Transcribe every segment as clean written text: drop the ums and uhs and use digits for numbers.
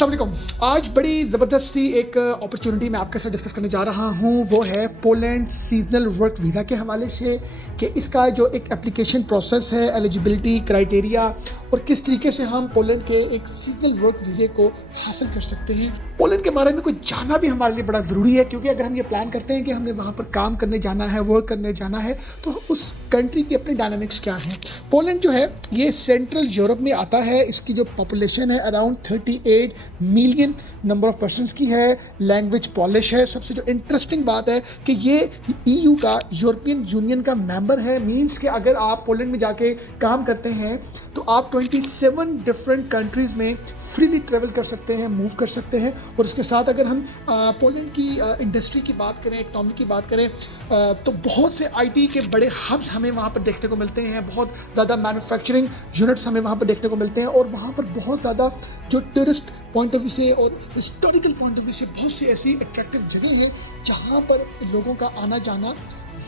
अस्सलाम वालेकुम। आज बड़ी ज़बरदस्त सी एक अपॉर्चुनिटी मैं आपके साथ डिस्कस करने जा रहा हूँ। वो है पोलैंड सीजनल वर्क वीज़ा के हवाले से कि इसका जो एक एप्लीकेशन प्रोसेस है, एलिजिबिलिटी क्राइटेरिया और किस तरीके से हम पोलैंड के एक सीजनल वर्क वीज़े को हासिल कर सकते हैं। पोलैंड के बारे में कुछ जानना भी हमारे लिए बड़ा ज़रूरी है, क्योंकि अगर हम ये प्लान करते हैं कि हमने वहाँ पर काम करने जाना है, वर्क करने जाना है, तो उस कंट्री की अपनी डायनामिक्स क्या हैं। पोलैंड जो है ये सेंट्रल यूरोप में आता है। इसकी जो पॉपुलेशन है around 38 million number of persons की है। लैंग्वेज पॉलिश है। सबसे जो इंटरेस्टिंग बात है कि ये EU का, यूरोपियन यूनियन का मेंबर है। मींस कि अगर आप पोलैंड में जाके काम करते हैं तो आप 27 डिफरेंट कंट्रीज़ में फ्रीली ट्रेवल कर सकते हैं, मूव कर सकते हैं। और इसके साथ अगर हम पोलैंड की इंडस्ट्री की बात करें, इकनॉमी की बात करें, तो बहुत से IT के बड़े हब्स हमें वहाँ पर देखने को मिलते हैं। बहुत ज़्यादा मैन्युफैक्चरिंग यूनिट्स हमें वहाँ पर देखने को मिलते हैं। और वहाँ पर बहुत ज़्यादा जो टूरिस्ट पॉइंट ऑफ व्यू से और हिस्टोरिकल पॉइंट ऑफ व्यू से बहुत सी ऐसी अट्रैक्टिव जगह हैं जहाँ पर लोगों का आना जाना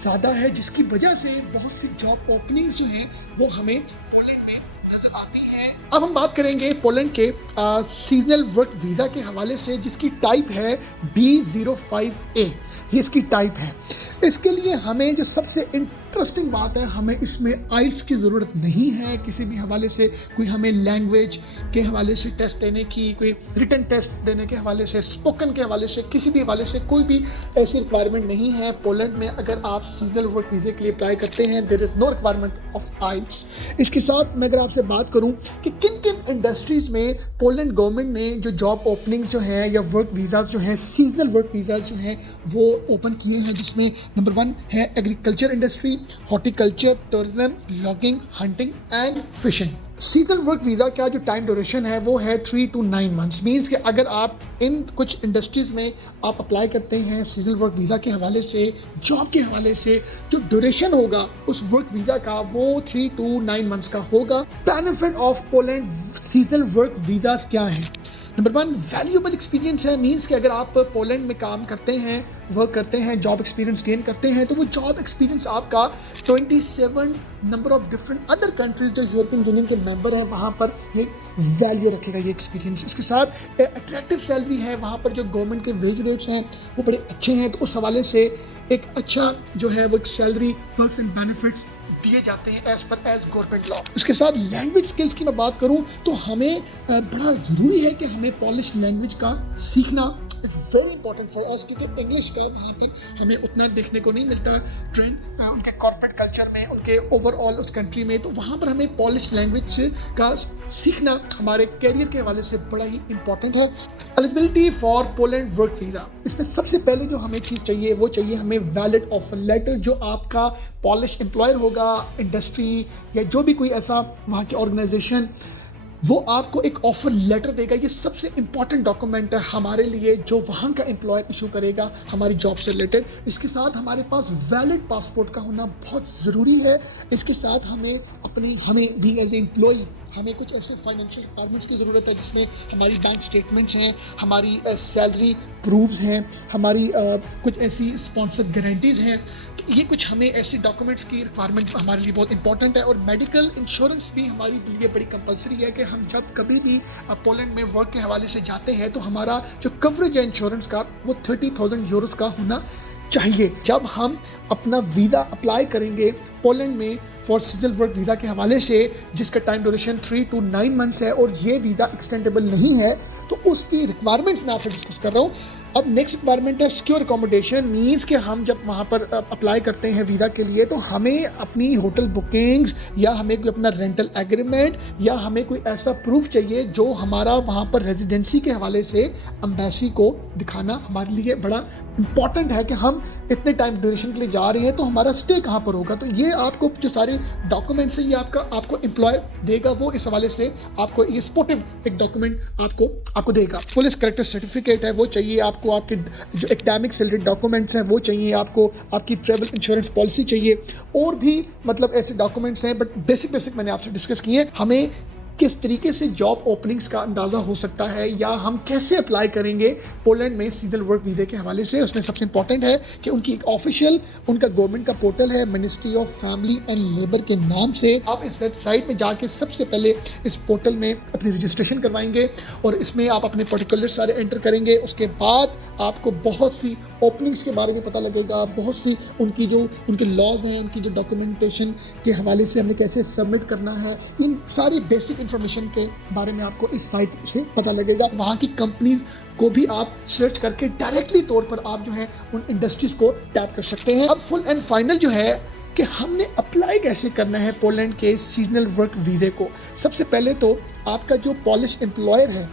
ज़्यादा है, जिसकी वजह से बहुत सी जॉब ओपनिंग्स जो हैं वो हमें पोलैंड में नजर आती हैं। अब हम बात करेंगे पोलैंड के सीजनल वर्क वीज़ा के हवाले से, जिसकी टाइप है D05A। ये इसकी टाइप है। इसके लिए हमें जो सबसे इंटरेस्टिंग बात है, हमें इसमें आइल्स की ज़रूरत नहीं है किसी भी हवाले से। कोई हमें लैंग्वेज के हवाले से टेस्ट देने की, कोई रिटन टेस्ट देने के हवाले से, स्पोकन के हवाले से, किसी भी हवाले से कोई भी ऐसी रिक्वायरमेंट नहीं है। पोलैंड में अगर आप सीजनल वर्क वीज़े के लिए अप्लाई करते हैं, there is no requirement of IELTS. इसके साथ मैं अगर आपसे बात करूं कि किन किन इंडस्ट्रीज़ में पोलैंड गवर्नमेंट ने जो जॉब ओपनिंग्स जो हैं या वर्क वीज़ाज जो हैं, सीजनल वर्क वीज़ाज जो हैं वो ओपन किए हैं, जिसमें नंबर 1 है agriculture industry, horticulture, tourism, logging, hunting and fishing. Seasonal work visa का जो टाइम ड्यूरेशन है वो है 3 to 9 मंथ्स। मीन्स कि अगर आप इन कुछ इंडस्ट्रीज़ में आप अप्लाई करते हैं सीजनल वर्क वीज़ा के हवाले से, जॉब के हवाले से, जो ड्यूरेशन होगा उस वर्क वीज़ा का वो 3 to 9 मंथ्स का होगा। Benefit of Poland seasonal work visas क्या हैं? नंबर 1 वैल्यूएबल एक्सपीरियंस है। मीन्स कि अगर आप पोलैंड में काम करते हैं, वर्क करते हैं, जॉब एक्सपीरियंस गेन करते हैं, तो वो जॉब एक्सपीरियंस आपका 27 number of different other countries जो यूरोपियन यूनियन के मेंबर हैं वहाँ पर ये वैल्यू रखेगा, ये एक्सपीरियंस। इसके साथ अट्रैक्टिव सैलरी है। वहाँ पर जो गवर्नमेंट के वेज रेट्स हैं वो बड़े अच्छे हैं, तो उस हवाले से एक अच्छा जो है वो एक सैलरी, पर्क्स एंड बेनिफिट्स दिए जाते हैं एज गवर्नमेंट लॉ। उसके साथ लैंग्वेज स्किल्स की मैं बात करूं तो हमें बड़ा ज़रूरी है कि हमें पॉलिश लैंग्वेज का सीखना is very important for us, क्योंकि इंग्लिश का वहाँ पर हमें उतना देखने को नहीं मिलता ट्रेंड उनके कॉर्पोरेट कल्चर में, उनके ओवरऑल उस कंट्री में। तो वहाँ पर हमें पॉलिश लैंग्वेज का सीखना हमारे कैरियर के हवाले से बड़ा ही इंपॉर्टेंट है। Eligibility for Poland work visa, इसमें सबसे पहले जो हमें चीज़ चाहिए वो चाहिए हमें वैलिड ऑफर लेटर। जो आपका पॉलिश एम्प्लॉयर होगा, इंडस्ट्री या जो भी कोई ऐसा वहाँ की ऑर्गेनाइजेशन, वो आपको एक ऑफर लेटर देगा। ये सबसे इंपॉर्टेंट डॉक्यूमेंट है हमारे लिए, जो वहाँ का एम्प्लॉयर इशू करेगा हमारी जॉब से रिलेटेड। इसके साथ हमारे पास वैलिड पासपोर्ट का होना बहुत ज़रूरी है। इसके साथ हमें भी एज ए एम्प्लॉय हमें कुछ ऐसे फाइनेंशियल रिक्वायरमेंट्स की ज़रूरत है, जिसमें हमारी बैंक स्टेटमेंट्स हैं, हमारी सैलरी प्रूफ्स हैं, हमारी कुछ ऐसी स्पॉन्सर गारंटीज़ हैं। तो ये कुछ हमें ऐसे डॉक्यूमेंट्स की रिक्वायरमेंट हमारे लिए बहुत इंपॉर्टेंट है। और मेडिकल इंश्योरेंस भी हमारे लिए बड़ी कंपलसरी है कि हम जब कभी भी पोलैंड में वर्क के हवाले से जाते हैं तो हमारा जो कवरेज है इंश्योरेंस का वो 30,000 यूरोज़ का होना चाहिए। जब हम अपना वीज़ा अप्लाई करेंगे पोलैंड में फॉर सीजनल वर्क वीज़ा के हवाले से, जिसका टाइम ड्यूरेशन 3 to 9 मंथ्स है और ये वीज़ा एक्सटेंडेबल नहीं है, तो उसकी रिक्वायरमेंट्स मैं आपसे डिस्कस कर रहा हूँ। अब नेक्स्ट रिक्वायरमेंट है सिक्योर अकोमोडेशन। मीन्स कि हम जब वहाँ पर अप्लाई करते हैं वीज़ा के लिए तो हमें अपनी होटल बुकिंग्स या हमें कोई अपना रेंटल एग्रीमेंट या हमें कोई ऐसा प्रूफ चाहिए जो हमारा वहाँ पर रेजिडेंसी के हवाले से एम्बेसी को दिखाना हमारे लिए बड़ा इंपॉर्टेंट है कि हम इतने टाइम ड्यूरेशन के लिए जा रहे हैं, तो हमारा स्टे कहाँ पर होगा। तो ये आपको जो सारे डॉक्यूमेंट्स हैं ये आपको एम्प्लॉयर देगा। वो इस हवाले से आपको ये सपोर्टिव एक डॉक्यूमेंट आपको देगा। पुलिस करेक्टर सर्टिफिकेट है वो चाहिए आपको, आपके जो एकेडमिक से रिलेटेड डॉक्यूमेंट्स हैं वो चाहिए आपको, आपकी ट्रैवल इंश्योरेंस पॉलिसी चाहिए, और भी मतलब ऐसे डॉक्यूमेंट्स हैं। बट बेसिक मैंने आपसे डिस्कस किए हैं। हमें किस तरीके से जॉब ओपनिंग्स का अंदाज़ा हो सकता है या हम कैसे अप्लाई करेंगे पोलैंड में सीजनल वर्क वीज़े के हवाले से। उसमें सबसे इंपॉर्टेंट है कि उनकी एक ऑफिशियल उनका गवर्नमेंट का पोर्टल है, ministry of family and labour के नाम से। आप इस वेबसाइट में जाके सबसे पहले इस पोर्टल में अपनी रजिस्ट्रेशन करवाएंगे और इसमें आप अपने पर्टिकुलर सारे एंटर करेंगे। उसके बाद आपको बहुत सी ओपनिंग्स के बारे में पता लगेगा, बहुत सी उनके लॉज हैं, उनकी जो डॉक्यूमेंटेशन के हवाले से हमें कैसे सबमिट करना है, इन सारी बेसिक इंफॉर्मेशन के बारे में आपको इस साइट से पता लगेगा। वहाँ की कंपनीज को भी आप सर्च करके डायरेक्टली तौर पर आप जो है उन इंडस्ट्रीज को टैप कर सकते हैं। अब फुल एंड फाइनल जो है कि हमने अप्लाई कैसे करना है पोलैंड के सीजनल वर्क वीज़े को। सबसे पहले तो आपका जो पॉलिश एम्प्लॉयर है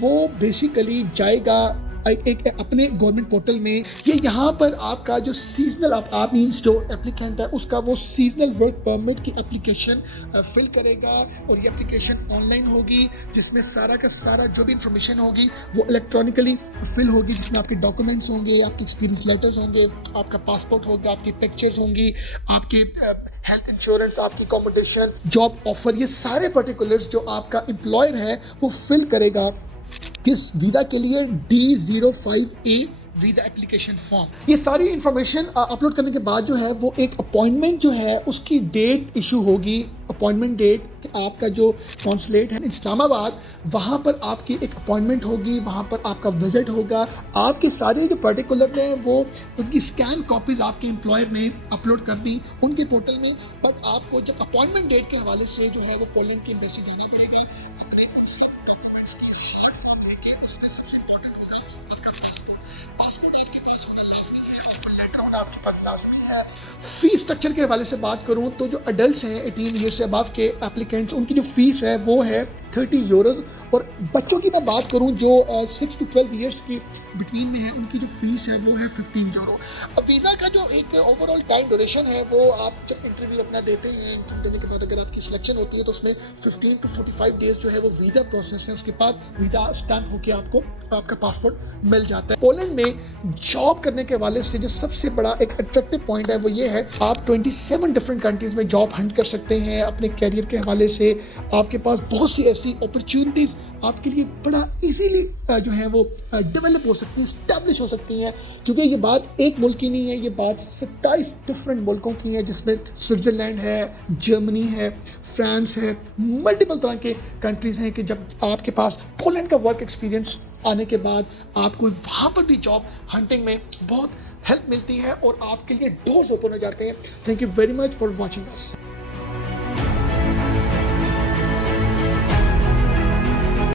वो बेसिकली जाएगा एक अपने गवर्नमेंट पोर्टल में। ये यहाँ पर आपका जो सीजनल आप मीन्स जो एप्लीकेंट है उसका वो सीजनल वर्क परमिट की एप्लीकेशन फिल करेगा और ये एप्लीकेशन ऑनलाइन होगी, जिसमें सारा का सारा जो भी इंफॉर्मेशन होगी वो इलेक्ट्रॉनिकली फिल होगी, जिसमें आपके डॉक्यूमेंट्स होंगे, आपके एक्सपीरियंस लेटर्स होंगे, आपका पासपोर्ट होगा, आपकी पिक्चर्स होंगी, आपके हेल्थ इंश्योरेंस, आपकी अकोमोडेशन, जॉब ऑफर, ये सारे पर्टिकुलर्स जो आपका एम्प्लॉयर है वो फिल करेगा किस वीज़ा के लिए, D05A वीज़ा एप्लीकेशन फॉर्म। ये सारी इंफॉर्मेशन अपलोड करने के बाद जो है वो एक अपॉइंटमेंट जो है उसकी डेट इशू होगी, अपॉइंटमेंट डेट। आपका जो कॉन्सुलेट है इस्लामाबाद, वहाँ पर आपकी एक अपॉइंटमेंट होगी, वहाँ पर आपका विजिट होगा। आपके सारे जो पर्टिकुलर्स हैं वो उनकी स्कैन कॉपीज आपके एम्प्लॉयर ने अपलोड कर दी उनके पोर्टल में। बट आपको जब अपॉइंटमेंट डेट के हवाले से जो है वो पोलैंड की एम्बेसी जाना पड़ेगा, अपने उन सब डॉक्यूमेंट्स की हार्ड फॉर्म लेके। उसमें सबसे इंपॉर्टेंट होगा आपका पासपोर्ट आपके पास होना लाजमी है, ऑफर लेटर होना आपके पास लाजमी है। फीस स्ट्रक्चर के हवाले से बात करूं तो जो अडल्ट्स हैं 18 ईयर से अबव के एप्लीकेंट्स, उनकी जो फीस है वो है 30 यूरोज़। और बच्चों की मैं बात करूं जो 6 to 12 ईयर्स की बिटवीन में है, उनकी जो फीस है वो है 15 यूरो। अब वीज़ा का जो एक ओवरऑल टाइम ड्यूरेशन है वो आप जब इंटरव्यू अपना देते हैं, इंटरव्यू देने के बाद अगर आपकी सिलेक्शन होती है तो उसमें 15 to 45 डेज जो है वो वीज़ा प्रोसेस है। उसके बाद वीज़ा स्टैम्प होकर आपको आपका पासपोर्ट मिल जाता है। पोलैंड में जॉब करने के हवाले से जो सबसे बड़ा एक अट्रैक्टिव पॉइंट है वो ये है, आप 27 डिफरेंट कंट्रीज़ में जॉब हंट कर सकते हैं। अपने कैरियर के हवाले से आपके पास बहुत सी ऐसी अपॉर्चुनिटीज़ आपके लिए बड़ा इजीली जो है वो डेवलप हो सकती हैं, स्टैब्लिश हो सकती हैं। क्योंकि ये बात एक मुल्क की नहीं है, ये बात 27 डिफरेंट मुल्कों की है, जिसमें स्विट्ज़रलैंड है, जर्मनी है, फ्रांस है, मल्टीपल तरह के कंट्रीज़ हैं कि जब आपके पास पोलैंड का वर्क एक्सपीरियंस आने के बाद आपको वहाँ पर भी जॉब हंटिंग में बहुत हेल्प मिलती है और आपके लिए डोर्स ओपन हो जाते हैं। Thank you very much for watching us.